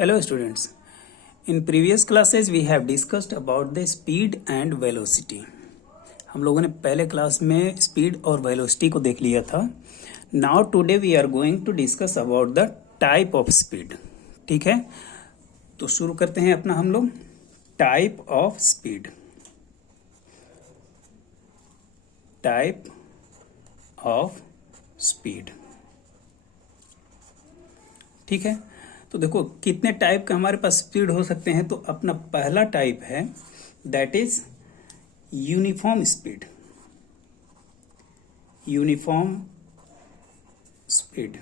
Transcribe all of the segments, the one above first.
Hello students. In previous classes we have discussed about the speed and velocity. हम लोगों ने पहले class में स्पीड और वेलोसिटी को देख लिया था. Now today we are going to discuss about the type of speed. ठीक है, तो शुरू करते हैं अपना हम लोग type of speed. Type of speed. ठीक है, तो देखो कितने टाइप का हमारे पास स्पीड हो सकते हैं. तो अपना पहला टाइप है that is uniform speed. Uniform speed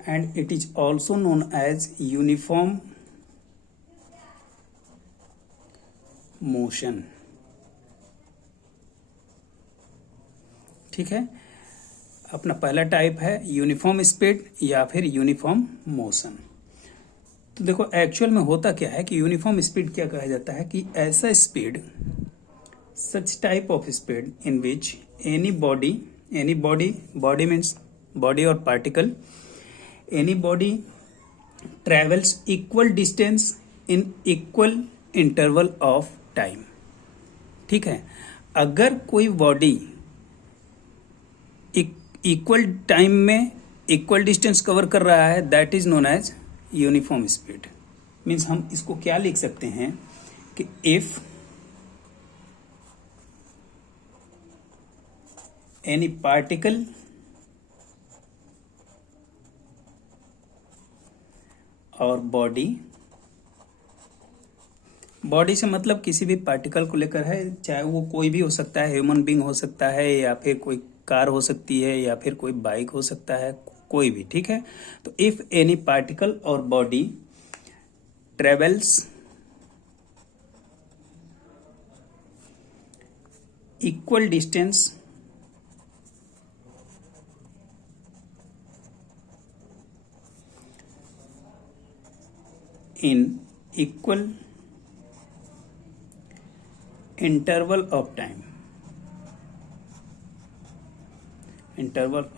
and it is also known as uniform motion. ठीक है, अपना पहला टाइप है यूनिफॉर्म स्पीड या फिर यूनिफॉर्म मोशन. तो देखो एक्चुअल में होता क्या है कि यूनिफॉर्म स्पीड क्या कहा जाता है कि ऐसा speed, such type of speed in which any body means body और particle, any body travels equal distance in equal interval of time. ठीक है, अगर कोई बॉडी इक्वल टाइम में इक्वल डिस्टेंस कवर कर रहा है that is known as uniform speed. Means हम इसको क्या लिख सकते हैं कि इफ एनी पार्टिकल और बॉडी से मतलब किसी भी पार्टिकल को लेकर है, चाहे वो कोई भी हो सकता है, ह्यूमन बीइंग हो सकता है या फिर कोई कार हो सकती है या फिर कोई बाइक हो सकता है, कोई भी. ठीक है, तो इफ एनी पार्टिकल और body travels equal distance in equal interval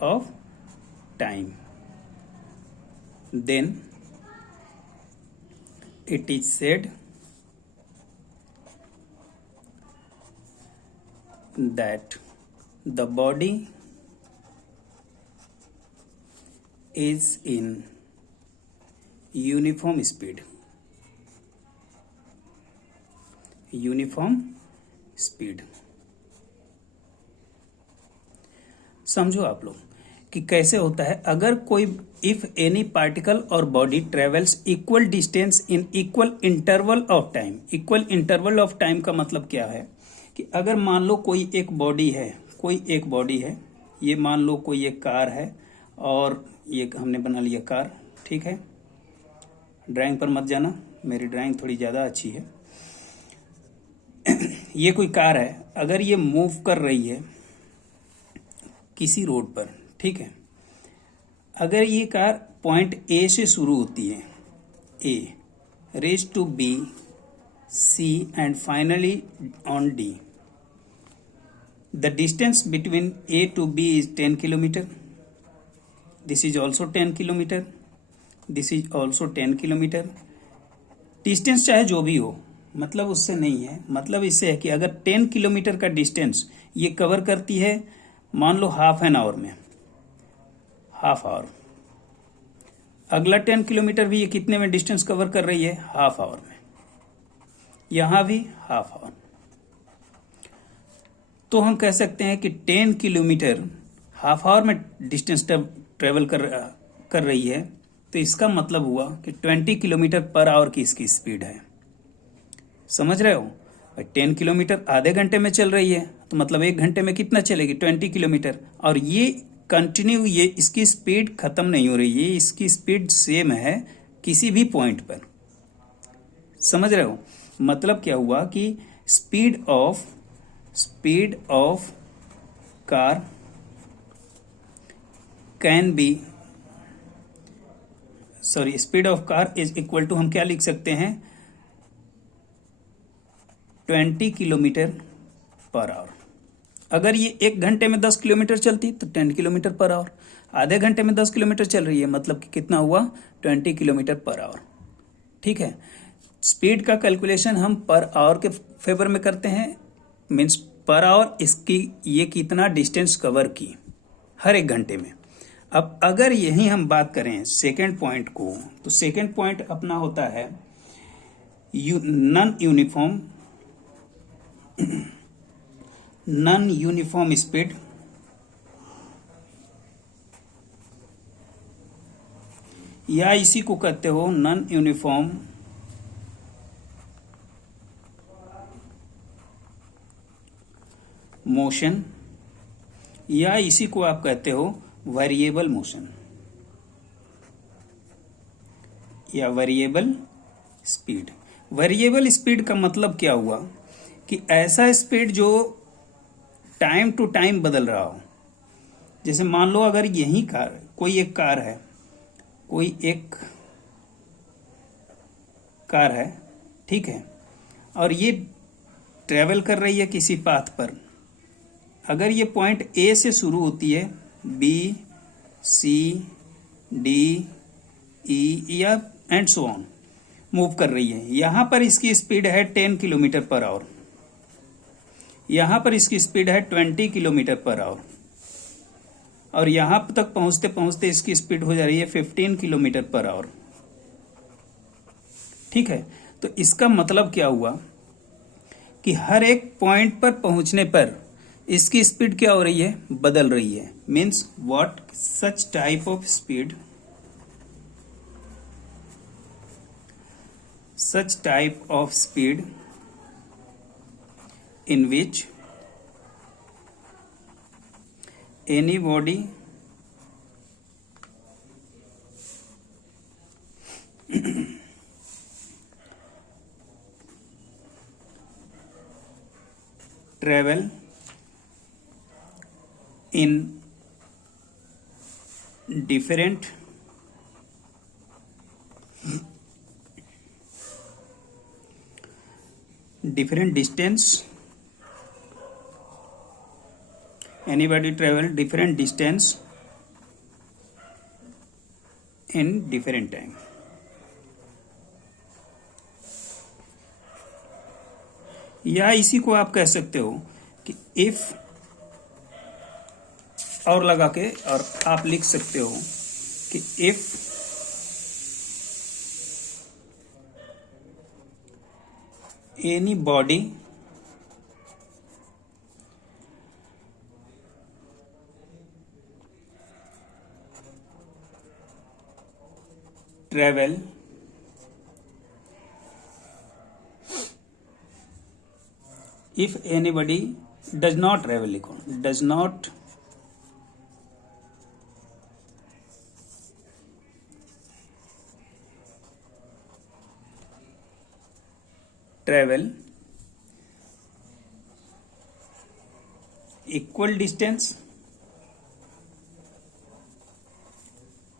of time, then it is said that the body is in uniform speed. Speed समझो आप लोग कि कैसे होता है. अगर कोई इफ एनी पार्टिकल और body travels equal distance in equal interval of time. Equal interval of time का मतलब क्या है कि अगर मान लो कोई एक बॉडी है, ये मान लो कोई एक कार है और ये हमने बना लिया कार. ठीक है, ड्राइंग पर मत जाना, मेरी ड्राइंग थोड़ी ज्यादा अच्छी है. ये कोई कार है, अगर ये मूव कर रही है किसी रोड पर. ठीक है, अगर ये कार पॉइंट ए से शुरू होती है, A raise to B, C and finally on D. The distance between A to B is 10 kilometre. This is also 10 kilometre. This is also 10 kilometre. Distance चाहे जो भी हो, मतलब उससे नहीं है, मतलब इससे है कि अगर 10 किलोमीटर का डिस्टेंस ये कवर करती है मान लो हाफ एन आवर में, हाफ आवर. अगला 10 किलोमीटर भी ये कितने में डिस्टेंस कवर कर रही है, हाफ आवर में. यहां भी हाफ आवर. तो हम कह सकते हैं कि 10 किलोमीटर हाफ आवर में डिस्टेंस ट्रेवल कर रही है. तो इसका मतलब हुआ कि 20 किलोमीटर पर आवर की इसकी स्पीड है. समझ रहे हो? 10 किलोमीटर आधे घंटे में चल रही है तो मतलब एक घंटे में कितना चलेगी, 20 किलोमीटर. और ये कंटिन्यू, ये इसकी स्पीड खत्म नहीं हो रही है, इसकी स्पीड सेम है किसी भी पॉइंट पर. समझ रहे हो? मतलब क्या हुआ कि speed of car can be speed of car is equal to, हम क्या लिख सकते हैं, 20 किलोमीटर पर आवर. अगर ये एक घंटे में 10 किलोमीटर चलती तो 10 किलोमीटर पर आवर. आधे घंटे में 10 किलोमीटर चल रही है, मतलब कि कितना हुआ, 20 किलोमीटर पर आवर। ठीक है, स्पीड का कैलकुलेशन हम पर आवर के फेवर में करते हैं, मीन्स पर आवर इसकी ये कितना डिस्टेंस कवर की हर एक घंटे में। अब अगर यही हम बात करें सेकेंड पॉइंट को, तो सेकेंड पॉइंट अपना होता है नॉन यूनिफॉर्म स्पीड, या इसी को कहते हो नॉन यूनिफॉर्म मोशन, या इसी को आप कहते हो वेरिएबल मोशन या वेरिएबल स्पीड। वेरिएबल स्पीड का मतलब क्या हुआ कि ऐसा स्पीड जो टाइम टू टाइम बदल रहा हो। जैसे मान लो अगर यही कार, कोई एक कार है, ठीक है, और ये ट्रेवल कर रही है किसी पाथ पर। अगर ये पॉइंट ए से शुरू होती है, बी, सी, डी, ई या एंड सो ऑन मूव कर रही है, यहां पर इसकी स्पीड है 10 किलोमीटर पर आवर, यहां पर इसकी स्पीड है 20 किलोमीटर पर आवर, और यहां तक पहुंचते पहुंचते इसकी स्पीड हो जा रही है 15 किलोमीटर पर आवर। ठीक है, तो इसका मतलब क्या हुआ कि हर एक पॉइंट पर पहुंचने पर इसकी स्पीड क्या हो रही है, बदल रही है। Means what, such type of speed, such type of speed in which any body travel in different distance, anybody travel different distance in different time। या इसी को आप कह सकते हो कि इफ, और लगा के और आप लिख सकते हो कि if any body travel if anybody does not travel, does not travel equal distance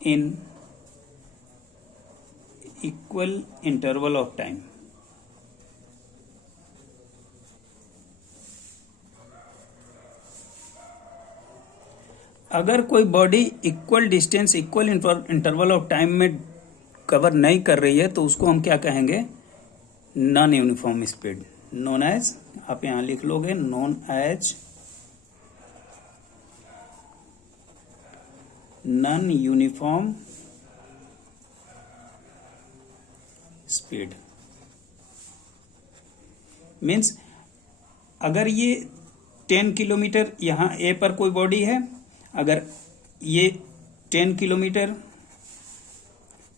in equal interval of time। अगर कोई body equal distance equal interval of time में कवर नहीं कर रही है तो उसको हम क्या कहेंगे, non uniform speed, known as, आप यहां लिख लोगे known as non uniform speed. Means अगर ये 10 किलोमीटर, यहां ए पर कोई बॉडी है, अगर ये 10 किलोमीटर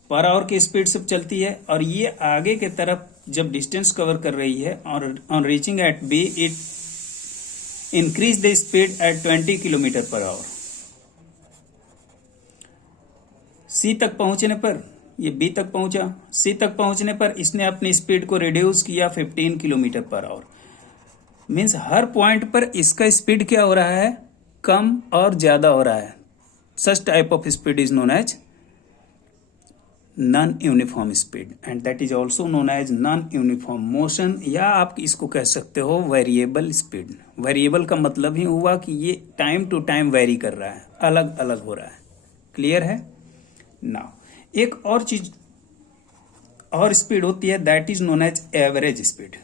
पर आवर की स्पीड से चलती है और ये आगे के तरफ जब डिस्टेंस कवर कर रही है और on reaching at B it increase the speed at 20 kilometre per hour. C तक पहुंचने पर, ये बी तक पहुंचा, सी तक पहुंचने पर इसने अपनी स्पीड को रिड्यूस किया 15 kilometre per our. Means her point पर इसका स्पीड क्या हो रहा है, कम और ज्यादा हो रहा है। Such type of speed is known as non uniform speed and that is also known as non uniform motion, या आप इसको कह सकते हो वेरिएबल स्पीड। वेरिएबल का मतलब ही हुआ कि ये टाइम टू टाइम वेरी कर रहा है, अलग अलग हो रहा है। क्लियर है? नाउ एक और चीज और स्पीड होती है, that is known as average speed.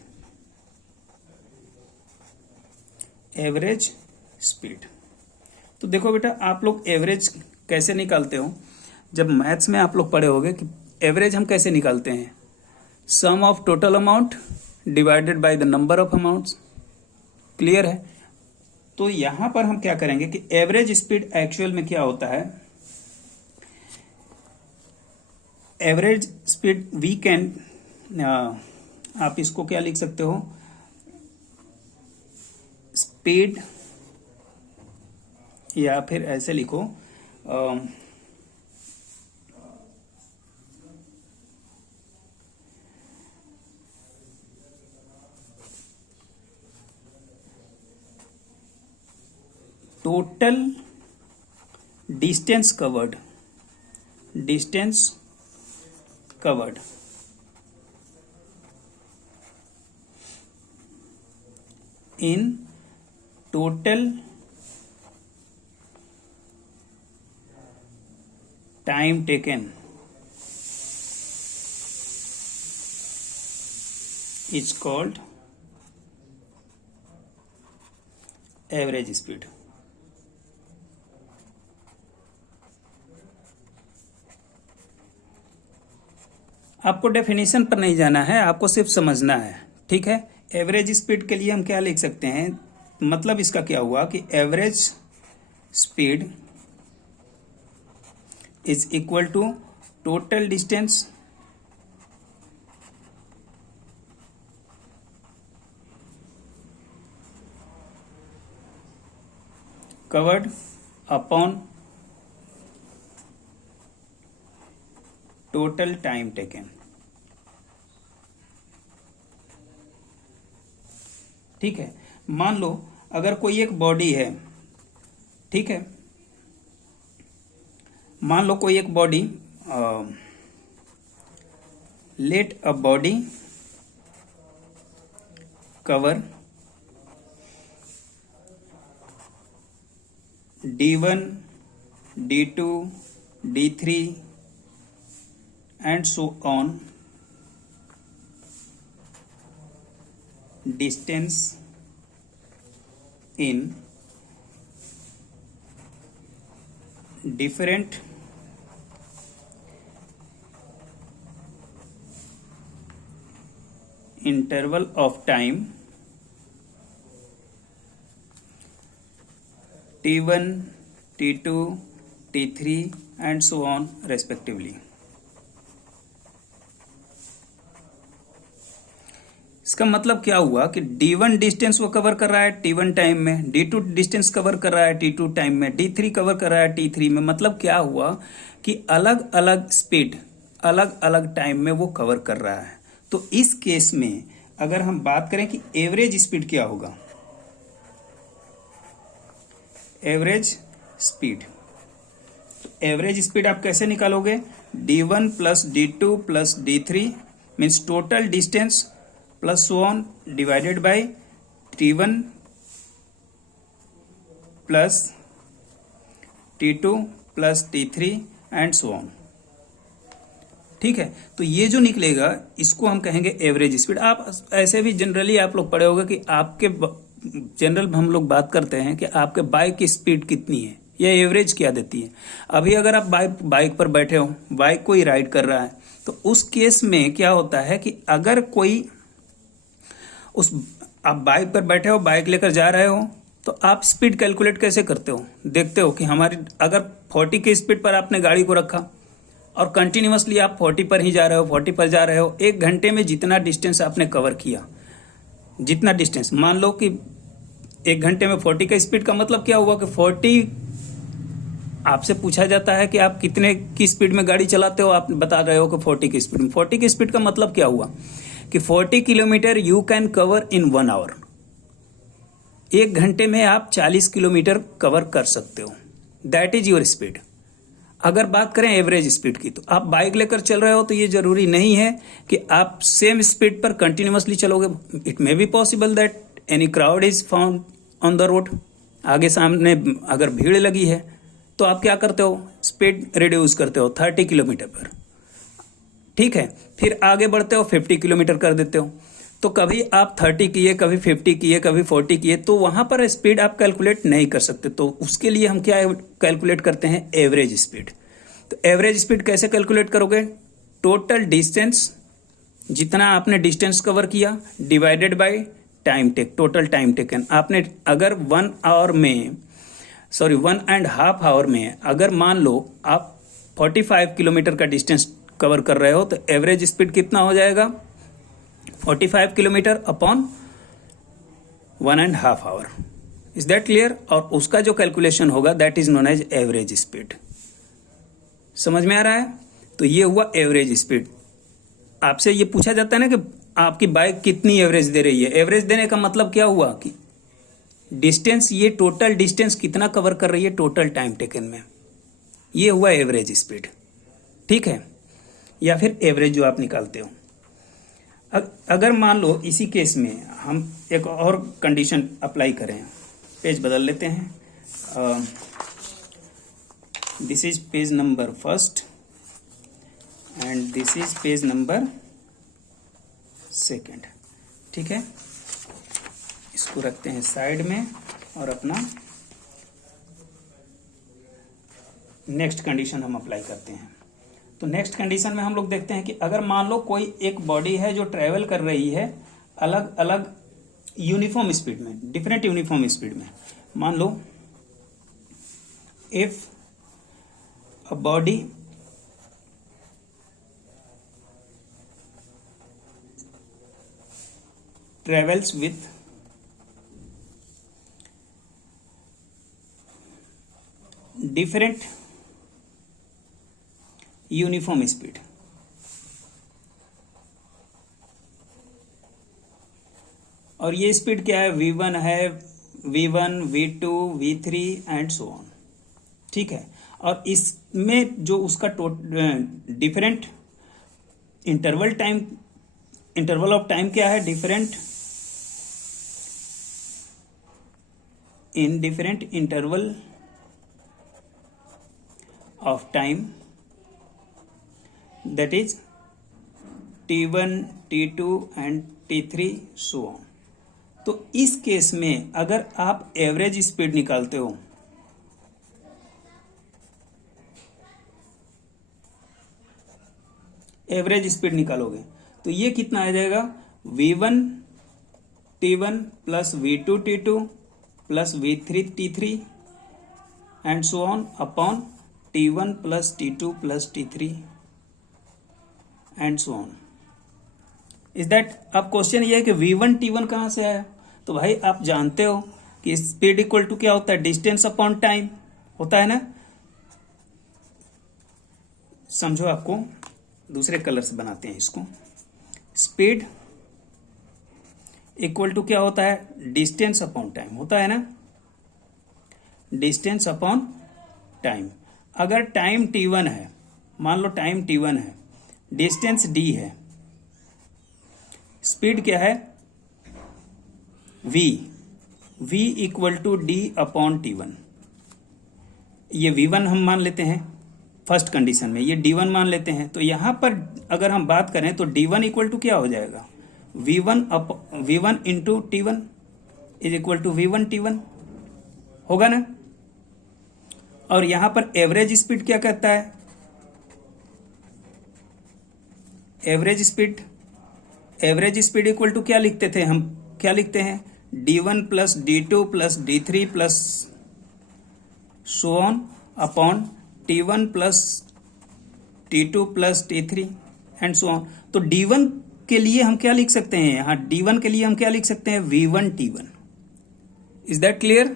Average speed. तो देखो बेटा, आप लोग एवरेज कैसे निकालते हो? जब मैथ्स में आप लोग पढ़े होंगे कि एवरेज हम कैसे निकालते हैं, sum of total amount divided by the number of amounts. Clear है? तो यहां पर हम क्या करेंगे कि एवरेज स्पीड एक्चुअल में क्या होता है, एवरेज स्पीड वी कैन, आप इसको क्या लिख सकते हो, स्पीड, या फिर ऐसे लिखो total distance covered, distance covered in total time taken is called average speed। आपको डेफिनेशन पर नहीं जाना है, आपको सिर्फ समझना है, ठीक है? एवरेज स्पीड के लिए हम क्या लिख सकते हैं, मतलब इसका क्या हुआ कि average speed is equal to total distance covered upon total time taken. ठीक है? मान लो अगर कोई एक बॉडी है, ठीक है, मान लो कोई एक body, let a body cover D1, D2, D3 and so on distance in different interval of time T1, T2, T3 and so on respectively। इसका मतलब क्या हुआ कि D1 डिस्टेंस वो कवर कर रहा है T1 टाइम में, D2 डिस्टेंस कवर कर रहा है T2 टाइम में, D3 कवर कर रहा है T3 में। मतलब क्या हुआ कि अलग अलग स्पीड अलग अलग टाइम में वो कवर कर रहा है। तो इस केस में अगर हम बात करें कि एवरेज स्पीड क्या होगा, एवरेज स्पीड, एवरेज स्पीड आप कैसे निकालोगे, D1 plus D2 plus D3 means total distance plus so on divided by T1 plus T2 plus T3 and so on. ठीक है? तो ये जो निकलेगा इसको हम कहेंगे एवरेज स्पीड। आप ऐसे भी जनरली आप लोग पढ़े होगा कि आपके जनरल हम लोग बात करते हैं कि आपके बाइक की स्पीड कितनी है, ये एवरेज क्या देती है। अभी अगर आप बाइक पर बैठे हो, बाइक कोई राइड कर रहा है, तो उस केस में क्या होता है कि अगर कोई आप बाइक पर बैठे हो, बाइक लेकर जा रहे हो, तो आप स्पीड कैलकुलेट कैसे करते हो, देखते हो कि हमारी अगर 40 की स्पीड पर आपने गाड़ी को रखा और कंटिन्यूअसली आप 40 पर ही जा रहे हो, 40 पर जा रहे हो, 1 घंटे में जितना डिस्टेंस आपने कवर किया, जितना डिस्टेंस, मान लो कि 1 घंटे में 40 का स्पीड का मतलब क्या हुआ कि 40, आपसे पूछा जाता है कि आप कितने की स्पीड में गाड़ी चलाते हो, आप बता रहे हो कि 40 की स्पीड में। 40 की स्पीड का मतलब क्या हुआ कि 40 kilometre you can cover in 1 hour. 1 घंटे में आप 40 किलोमीटर कवर कर सकते हो, दैट इज योर स्पीड। अगर बात करें एवरेज स्पीड की, तो आप बाइक लेकर चल रहे हो तो ये जरूरी नहीं है कि आप सेम स्पीड पर कंटिन्यूअसली चलोगे। It may be possible that any crowd is found on the road, आगे सामने अगर भीड़ लगी है तो आप क्या करते हो, स्पीड रिड्यूस करते हो 30 किलोमीटर पर, ठीक है। फिर आगे बढ़ते हो 50 किलोमीटर कर देते हो। तो कभी आप 30 किए, कभी 50 किए, कभी 40 किए, तो वहां पर स्पीड आप कैलकुलेट नहीं कर सकते। तो उसके लिए हम क्या कैलकुलेट करते हैं, एवरेज स्पीड। तो एवरेज स्पीड कैसे कैलकुलेट करोगे, टोटल डिस्टेंस, जितना आपने डिस्टेंस कवर किया divided by time take, total time taken. आपने अगर 1.5 आवर में अगर मान लो आप 45 किलोमीटर का डिस्टेंस कवर कर रहे हो, तो एवरेज स्पीड कितना हो जाएगा, 45 kilometre upon 1.5 hour. Is that clear? और उसका जो कैलकुलेशन होगा that is known as average speed. समझ में आ रहा है? तो ये हुआ एवरेज स्पीड। आपसे ये पूछा जाता है ना कि आपकी बाइक कितनी एवरेज दे रही है। एवरेज देने का मतलब क्या हुआ कि डिस्टेंस, ये टोटल डिस्टेंस कितना कवर कर रही है टोटल टाइम टेकन में, ये हुआ एवरेज स्पीड, ठीक है। या फिर एवरेज जो आप निकालते हो। अगर मान लो इसी केस में हम एक और कंडीशन अप्लाई करें, पेज बदल लेते हैं। This is page number first and this is page number second, ठीक है। इसको रखते हैं साइड में और अपना नेक्स्ट कंडीशन हम अप्लाई करते हैं। तो नेक्स्ट कंडीशन में हम लोग देखते हैं कि अगर मान लो कोई एक बॉडी है जो ट्रेवल कर रही है अलग अलग यूनिफॉर्म स्पीड में, डिफरेंट यूनिफॉर्म स्पीड में। मान लो if a body travels with different uniform speed, और ये स्पीड क्या है, v1 है, v1, v2, v3 and so on, ठीक है। और इसमें जो उसका डिफरेंट इंटरवल ऑफ टाइम क्या है, different interval of time, that is t1, t2 and t3 so on. तो इस केस में अगर आप एवरेज स्पीड निकालते हो, एवरेज स्पीड निकालोगे तो ये कितना आ जाएगा, v1 t1 plus v2 t2 plus v3 t3 and so on upon t1 plus t2 plus t3 and so on. Is that? अब क्वेश्चन ये है कि v1 t1 कहां से आया। तो भाई आप जानते हो कि स्पीड इक्वल टू क्या होता है, डिस्टेंस अपॉन टाइम होता है ना। समझो, आपको दूसरे कलर से बनाते हैं इसको। स्पीड इक्वल टू क्या होता है, डिस्टेंस अपॉन टाइम होता है ना, डिस्टेंस अपॉन टाइम। अगर टाइम t1 है, मान लो टाइम t1 है, डिस्टेंस d है, स्पीड क्या है v equal to d upon t1। ये v1 हम मान लेते हैं फर्स्ट कंडीशन में, ये d1 मान लेते हैं। तो यहां पर अगर हम बात करें तो d1 इक्वल टू क्या हो जाएगा, v1 into t1 is equal to v1 t1 होगा ना। और यहां पर एवरेज स्पीड क्या कहता है, एवरेज स्पीड इक्वल टू क्या लिखते थे हम, क्या लिखते हैं, d1 plus d2 plus d3 plus so on upon t1 plus t2 plus t3 and so on. तो d1 के लिए हम क्या लिख सकते हैं, यहां d1 के लिए हम क्या लिख सकते हैं, v1 t1। Is that clear?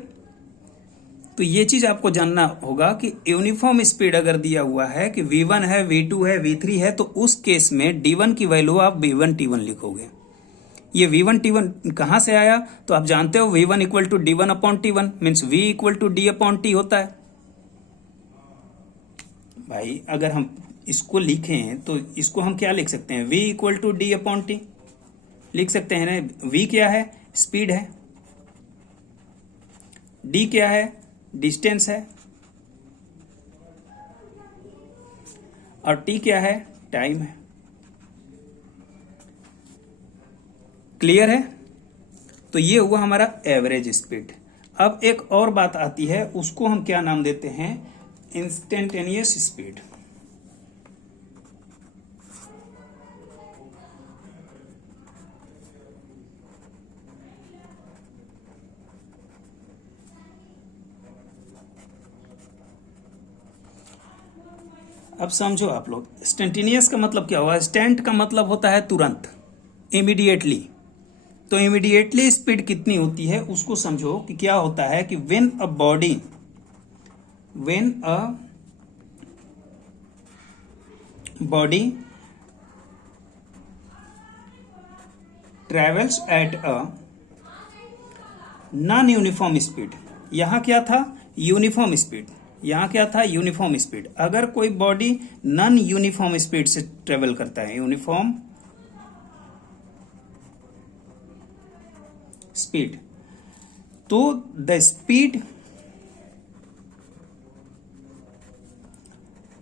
तो ये चीज आपको जानना होगा कि यूनिफॉर्म स्पीड अगर दिया हुआ है कि v1 है, v2 है, v3 है, तो उस केस में d1 की वैल्यू आप v1 t1 लिखोगे। ये v1 t1 कहां से आया, तो आप जानते हो v1 equal to d1 upon t1 means v equal to d upon t होता है। भाई अगर हम इसको लिखें तो इसको हम क्या लिख सकते हैं, v equal to d upon t लिख सकते हैं ना। v क्या है, स्पीड है, d क्या है, डिस्टेंस है, और टी क्या है? टाइम है। क्लियर है? तो ये हुआ हमारा एवरेज स्पीड। अब एक और बात आती है, उसको हम क्या नाम देते हैं? Instantaneous speed. अब समझो आप लोग, इंस्टेंटेनियस का मतलब क्या हुआ? इंस्टेंट का मतलब होता है तुरंत, इमीडिएटली। तो इमीडिएटली स्पीड कितनी होती है उसको समझो कि क्या होता है कि when a body travels at a non uniform speed. यहां क्या था? Uniform speed. यहां क्या था? Uniform speed. अगर कोई बॉडी नॉन यूनिफॉर्म स्पीड से ट्रेवल करता है, यूनिफॉर्म स्पीड, तो the speed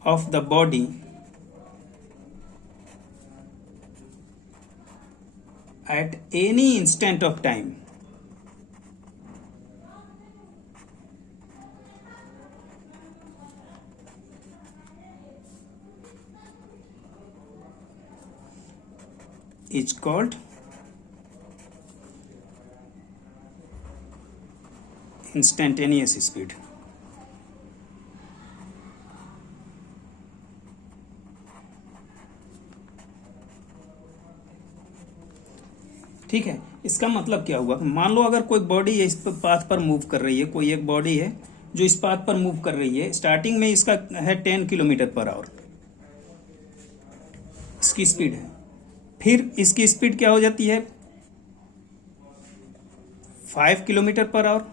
of the body at any instant of time is called instantaneous speed। ठीक है, इसका मतलब क्या हुआ? मान लो अगर कोई बॉडी इस पाथ पर मूव कर रही है, कोई एक बॉडी है जो इस पाथ पर मूव कर रही है, स्टार्टिंग में इसका है 10 किलोमीटर पर आवर, इसकी स्पीड है। फिर इसकी स्पीड क्या हो जाती है? 5 किलोमीटर पर आवर।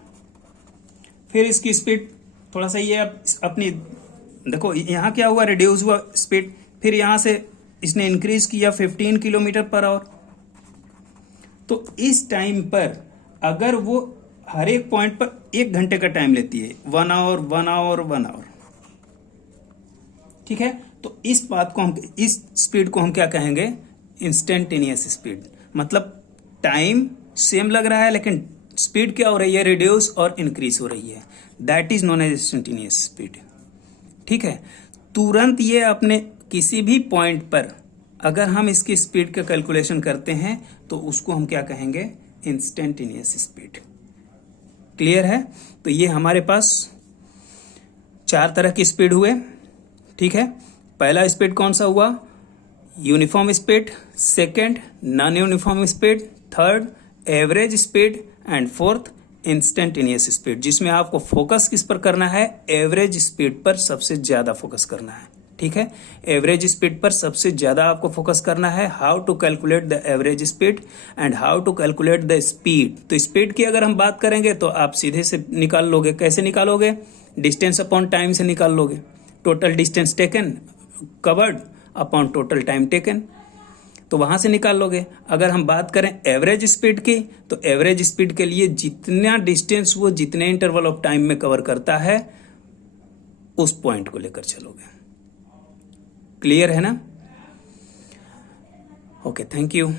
फिर इसकी स्पीड थोड़ा सा ये अपनी, देखो यहां क्या हुआ? रिड्यूस हुआ स्पीड। फिर यहां से इसने इंक्रीज किया 15 किलोमीटर पर आवर। तो इस टाइम पर अगर वो हर एक पॉइंट पर 1 घंटे का टाइम लेती है, 1 आवर 1 आवर 1 आवर, ठीक है, तो इस बात को हम, इस स्पीड को हम क्या कहेंगे? Instantaneous speed. मतलब टाइम सेम लग रहा है लेकिन स्पीड क्या हो रही है? रिड्यूस और इंक्रीज हो रही है। That is known as instantaneous speed. ठीक है, तुरंत ये अपने किसी भी पॉइंट पर अगर हम इसकी स्पीड का कैलकुलेशन करते हैं तो उसको हम क्या कहेंगे? Instantaneous speed. क्लियर है? तो ये हमारे पास 4 तरह की स्पीड हुए। ठीक है, पहला स्पीड कौन सा हुआ? Uniform speed. Second non uniform speed. Third average speed. And fourth instantaneous speed, जिसमें आपको फोकस किस पर करना है? एवरेज स्पीड पर सबसे ज्यादा फोकस करना है। ठीक है, एवरेज स्पीड पर सबसे ज्यादा आपको फोकस करना है। How to calculate the average speed and how to calculate the speed. तो स्पीड की अगर हम बात करेंगे तो आप सीधे से निकाल लोगे। कैसे निकालोगे? डिस्टेंस अपॉन टाइम से निकाल लोगे। Total distance taken covered upon total time taken, तो वहां से निकाल लोगे। अगर हम बात करें एवरेज स्पीड की, तो एवरेज स्पीड के लिए जितना डिस्टेंस वो जितने इंटरवल ऑफ टाइम में कवर करता है उस पॉइंट को लेकर चलोगे। क्लियर है ना? Okay, thank you.